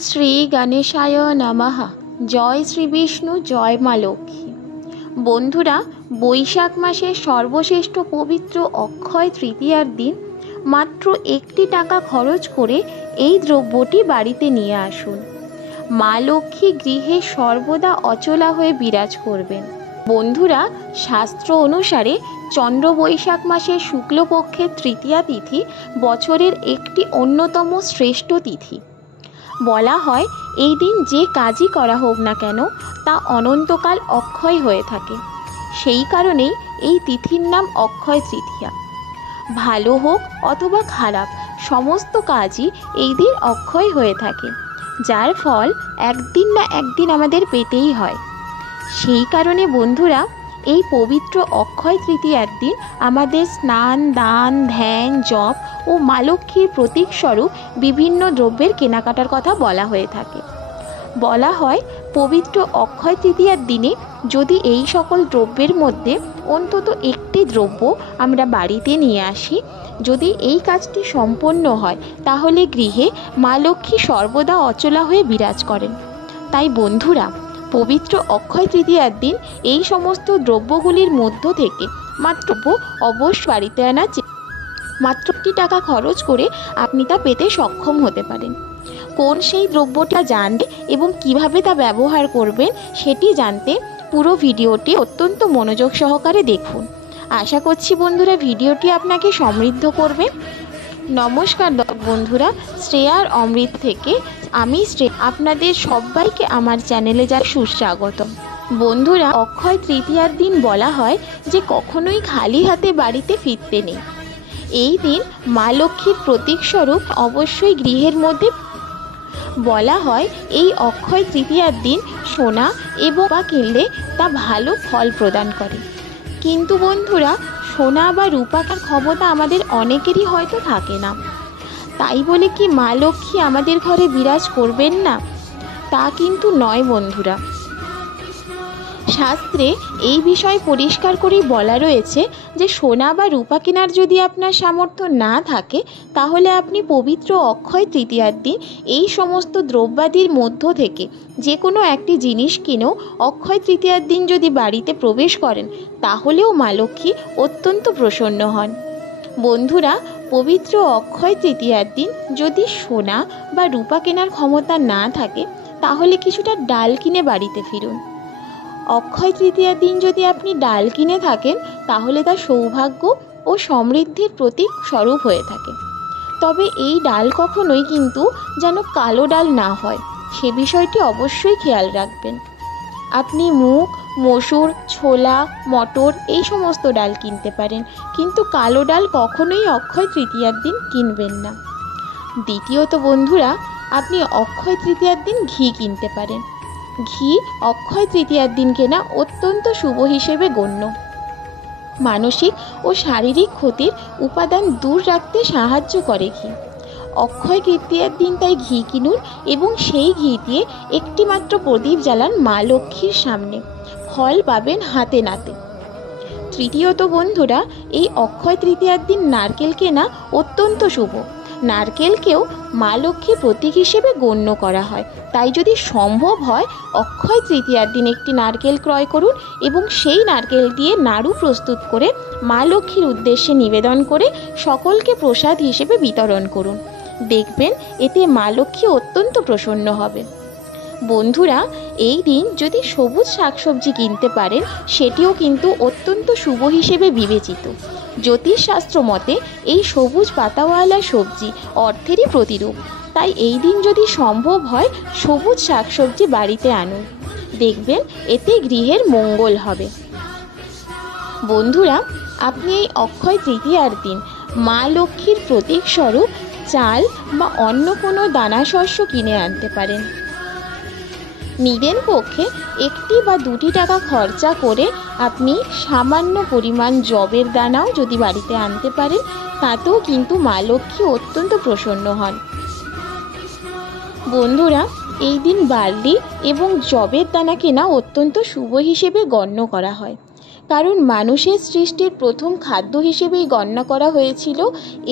শ্রী গণেশায় নমঃ। জয় শ্রী বিষ্ণু, জয় মা লক্ষ্মী। বন্ধুরা, বৈশাখ মাসের সর্বশ্রেষ্ঠ পবিত্র অক্ষয় তৃতীয়ার দিন মাত্র 1টি টাকা খরচ করে এই দ্রব্যটি বাড়িতে নিয়ে আসুন। মা লক্ষ্মী গৃহে সর্বদা অচলা হয়ে বিরাজ করবেন। বন্ধুরা, শাস্ত্র অনুসারে চন্দ্র বৈশাখ মাসের শুক্লপক্ষের তৃতীয়া তিথি বছরের একটি অন্যতম শ্রেষ্ঠ তিথি। বলা হয় এই দিন যে কাজই করা হোক না কেন তা অনন্তকাল অক্ষয় হয়ে থাকে। সেই কারণেই এই তিথির নাম অক্ষয় তৃতীয়া। ভালো হোক অথবা খারাপ, সমস্ত কাজই এই দিন অক্ষয় হয়ে থাকে, যার ফল একদিন না একদিন আমাদের পেতেই হয়। সেই কারণে বন্ধুরা, এই পবিত্র অক্ষয় তৃতীয়ার দিন আমাদের স্নান, দান, ধ্যান, জপ ও মা লক্ষ্মীর প্রতীকস্বরূপ বিভিন্ন দ্রব্যের কেনাকাটার কথা বলা হয়ে থাকে। বলা হয় পবিত্র অক্ষয় তৃতীয়ার দিনে যদি এই সকল দ্রব্যের মধ্যে অন্তত একটি দ্রব্য আমরা বাড়িতে নিয়ে আসি, যদি এই কাজটি সম্পন্ন হয় তাহলে গৃহে মা লক্ষ্মী সর্বদা অচলা হয়ে বিরাজ করেন। তাই বন্ধুরা, পবিত্র অক্ষয় তৃতীয়ার দিন এই সমস্ত দ্রব্যগুলির মধ্য থেকে মাত্র অবশ্য বাড়িতে আনা মাত্র 1টি টাকা খরচ করে আপনি তা পেতে সক্ষম হতে পারেন। কোন সেই দ্রব্যটা জানতে এবং কিভাবে তা ব্যবহার করবেন সেটি জানতে পুরো ভিডিওটি অত্যন্ত মনোযোগ সহকারে দেখুন। আশা করছি বন্ধুরা ভিডিওটি আপনাকে সমৃদ্ধ করবে। নমস্কার বন্ধুরা, শ্রেয়ার অমৃত থেকে আমি আপনাদের সবাইকে আমার চ্যানেলে যা সুস্বাগতম। বন্ধুরা, অক্ষয় তৃতীয়ার দিন বলা হয় যে কখনোই খালি হাতে বাড়িতে ফিরতে নেই। এই দিন মা লক্ষ্মীর প্রতীকস্বরূপ অবশ্যই গৃহের মধ্যে বলা হয় এই অক্ষয় তৃতীয়ার দিন সোনা এবং রূপা কিনলে তা ভালো ফল প্রদান করে। কিন্তু বন্ধুরা, সোনা বা রূপার ক্ষমতা আমাদের অনেকেরই হয়তো থাকে না। তাই বলে কি মা লক্ষ্মী আমাদের ঘরে বিরাজ করবেন না? তা কিন্তু নয় বন্ধুরা। শাস্ত্রে এই বিষয় পরিষ্কার করেই বলা রয়েছে যে সোনা বা রূপা কেনার যদি আপনার সামর্থ্য না থাকে তাহলে আপনি পবিত্র অক্ষয় তৃতীয়ার দিন এই সমস্ত দ্রব্যাদির মধ্য থেকে যে কোনো একটি জিনিস কিনেও অক্ষয় তৃতীয়ার দিন যদি বাড়িতে প্রবেশ করেন তাহলেও মা লক্ষ্মী অত্যন্ত প্রসন্ন হন। বন্ধুরা, পবিত্র অক্ষয় তৃতীয়ার দিন যদি সোনা বা রূপা কেনার ক্ষমতা না থাকে তাহলে কিছুটা ডাল কিনে বাড়িতে ফিরুন। অক্ষয় তৃতীয়ার দিন যদি আপনি ডাল কিনে থাকেন তাহলে তা সৌভাগ্য ও সমৃদ্ধির প্রতীক স্বরূপ হয়ে থাকে। তবে এই ডাল কখনোই কিন্তু যেন কালো ডাল না হয়, সে বিষয়টি অবশ্যই খেয়াল রাখবেন। আপনি মুগ, মসুর, ছোলা, মটর এই সমস্ত ডাল কিনতে পারেন, কিন্তু কালো ডাল কখনোই অক্ষয় তৃতীয়ার দিন কিনবেন না। দ্বিতীয়ত বন্ধুরা, আপনি অক্ষয় তৃতীয়ার দিন ঘি কিনতে পারেন। ঘি অক্ষয় তৃতীয়ার দিন কেনা অত্যন্ত শুভ হিসেবে গণ্য। মানসিক ও শারীরিক ক্ষতির উপাদান দূর রাখতে সাহায্য করে ঘি। অক্ষয় তৃতীয়ার দিন তাই ঘি কিনুন এবং সেই ঘি দিয়ে একটি মাত্র প্রদীপ জ্বালান মা লক্ষ্মীর সামনে। ফল পাবেন হাতে নাতে। তৃতীয়ত বন্ধুরা, এই অক্ষয় তৃতীয়ার দিন নারকেল কেনা অত্যন্ত শুভ। নারকেলকেও মা লক্ষ্মীর প্রতীক হিসেবে গণ্য করা হয়। তাই যদি সম্ভব হয় অক্ষয় তৃতীয়ার দিন একটি নারকেল ক্রয় করুন এবং সেই নারকেল দিয়ে নাড়ু প্রস্তুত করে মা লক্ষ্মীর উদ্দেশ্যে নিবেদন করে সকলকে প্রসাদ হিসেবে বিতরণ করুন। দেখবেন এতে মা লক্ষ্মী অত্যন্ত প্রসন্ন হবে। বন্ধুরা, এই দিন যদি সবুজ শাকসবজি কিনতে পারেন সেটিও কিন্তু অত্যন্ত শুভ হিসেবে বিবেচিত। জ্যোতিষশাস্ত্র মতে এই সবুজ পাতাওয়ালা সবজি অর্থেরই প্রতিরূপ। তাই এই দিন যদি সম্ভব হয় সবুজ শাকসবজি বাড়িতে আনুন, দেখবেন এতে গৃহের মঙ্গল হবে। বন্ধুরা, আপনি এই অক্ষয় তৃতীয়ার দিন মা লক্ষ্মীর প্রতীক স্বরূপ চাল বা অন্য কোনো দানাশস্য কিনে আনতে পারেন। নিজের পক্ষে 1টি বা 2টি টাকা খরচা করে আপনি সামান্য পরিমাণ যবের দানাও যদি বাড়িতে আনতে পারেন তাতেও কিন্তু মা লক্ষ্মী অত্যন্ত প্রসন্ন হন। বন্ধুরা, এই দিন বার্লি এবং যবের দানা কেনা অত্যন্ত শুভ হিসেবে গণ্য করা হয়, কারণ মানুষের সৃষ্টির প্রথম খাদ্য হিসেবেই গণ্য করা হয়েছিল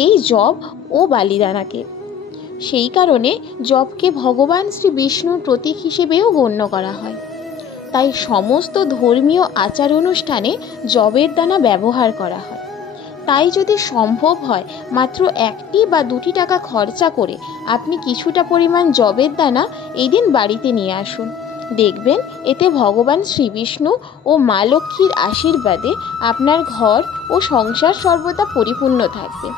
এই যব ও বালিদানাকে। সেই কারণে জবকে ভগবান শ্রী বিষ্ণুর প্রতীক হিসেবেও গণ্য করা হয়। তাই সমস্ত ধর্মীয় আচার অনুষ্ঠানে জবের দানা ব্যবহার করা হয়। তাই যদি সম্ভব হয় মাত্র 1টি বা 2টি টাকা খরচা করে আপনি কিছুটা পরিমাণ জবের দানা এই দিন বাড়িতে নিয়ে আসুন। দেখবেন এতে ভগবান শ্রীবিষ্ণু ও মা লক্ষ্মীর আশীর্বাদে আপনার ঘর ও সংসার সর্বদা পরিপূর্ণ থাকবে।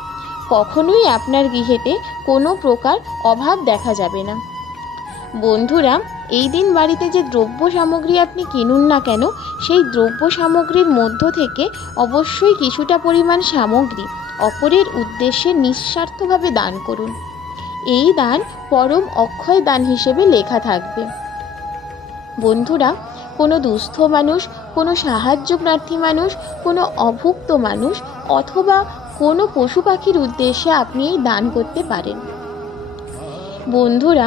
কখনোই আপনার গৃহেতে কোনো প্রকার অভাব দেখা যাবে না। বন্ধুরা, এই দিন বাড়িতে যে দ্রব্য সামগ্রী আপনি কিনুন না কেন, সেই দ্রব্য সামগ্রীর মধ্য থেকে অবশ্যই কিছুটা পরিমাণ সামগ্রী অপরের উদ্দেশ্যে নিঃস্বার্থভাবে দান করুন। এই দান পরম অক্ষয় দান হিসেবে লেখা থাকবে। বন্ধুরা, কোনো দুস্থ মানুষ, কোনো সাহায্য প্রার্থী মানুষ, কোনো অভুক্ত মানুষ অথবা কোনো পশু পাখির উদ্দেশ্যে আপনি এই দান করতে পারেন। বন্ধুরা,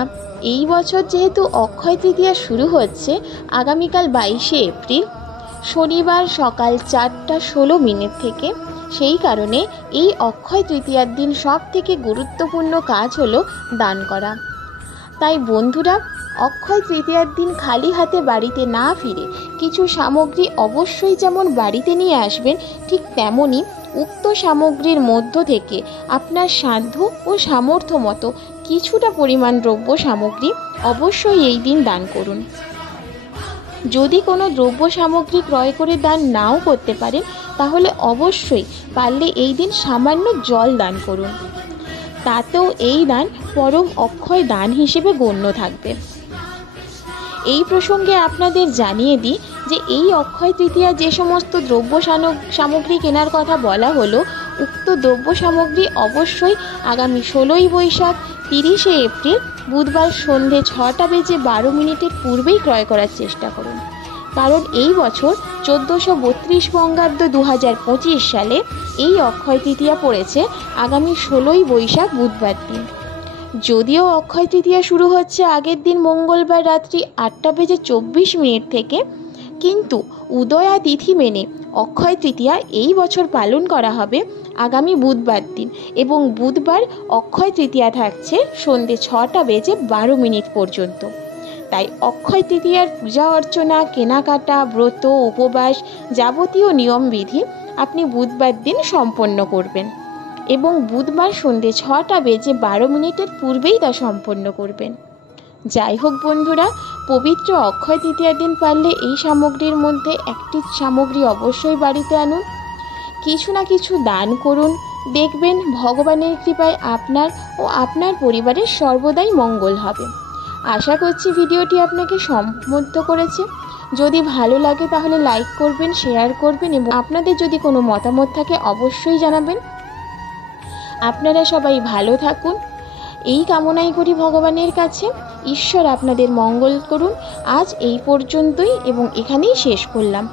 এই বছর যেহেতু অক্ষয় তৃতীয়া শুরু হচ্ছে আগামীকাল 22শে এপ্রিল শনিবার সকাল 4:16 থেকে, সেই কারণে এই অক্ষয় তৃতীয়ার দিন সব থেকে গুরুত্বপূর্ণ কাজ হলো দান করা। তাই বন্ধুরা, অক্ষয় তৃতীয়ার দিন খালি হাতে বাড়িতে না ফিরে কিছু সামগ্রী অবশ্যই যেমন বাড়িতে নিয়ে আসবেন, ঠিক তেমনই উক্ত সামগ্রীর মধ্য থেকে আপনার সাধ্য ও সামর্থ্য মতো কিছুটা পরিমাণ দ্রব্য সামগ্রী অবশ্যই এই দিন দান করুন। যদি কোনো দ্রব্য সামগ্রী ক্রয় করে দান নাও করতে পারেন, তাহলে অবশ্যই পারলে এই দিন সামান্য জল দান করুন। তাতেও এই দান পরম অক্ষয় দান হিসেবে গণ্য থাকবে। এই প্রসঙ্গে আপনাদের জানিয়ে দিই যে এই অক্ষয় তৃতীয়া যে সমস্ত দ্রব্য সামগ্রী কেনার কথা বলা হলো, উক্ত দ্রব্য সামগ্রী অবশ্যই আগামী 16ই বৈশাখ 30শে এপ্রিল বুধবার সন্ধে 6:12 পূর্বেই ক্রয় করার চেষ্টা করুন। কারণ এই বছর 1432 বঙ্গাব্দ 2025 সালে এই অক্ষয় তৃতীয়া পড়েছে আগামী 16ই বৈশাখ বুধবার দিন। যদিও অক্ষয় তৃতীয়া শুরু হচ্ছে আগের দিন মঙ্গলবার রাত্রি 8:24 থেকে, কিন্তু উদয়া তিথি মেনে অক্ষয় তৃতীয়া এই বছর পালন করা হবে আগামী বুধবার দিন, এবং বুধবার অক্ষয় তৃতীয়া থাকছে সন্ধে 6:12 পর্যন্ত। তাই অক্ষয় তৃতীয়ার পূজা অর্চনা, কেনাকাটা, ব্রত, উপবাস যাবতীয় নিয়মবিধি আপনি বুধবার দিন সম্পন্ন করবেন এবং বুধবার সন্ধে 6:12 পূর্বেই তা সম্পন্ন করবেন। যাই হোক বন্ধুরা, পবিত্র অক্ষয় তৃতীয়ার দিন পারলে এই সামগ্রীর মধ্যে একটি সামগ্রী অবশ্যই বাড়িতে আনুন, কিছু না কিছু দান করুন। দেখবেন ভগবানের কৃপায় আপনার ও আপনার পরিবারের সর্বদাই মঙ্গল হবে। আশা করছি ভিডিওটি আপনাকে সমৃদ্ধ করেছে। যদি ভালো লাগে তাহলে লাইক করবেন, শেয়ার করবেন এবং আপনাদের যদি কোনো মতামত থাকে অবশ্যই জানাবেন। আপনারা সবাই ভালো থাকুন, এই কামনাই করি ভগবানের কাছে। ঈশ্বর আপনাদের মঙ্গল করুন। আজ এই পর্যন্তই এবং এখানেই শেষ করলাম।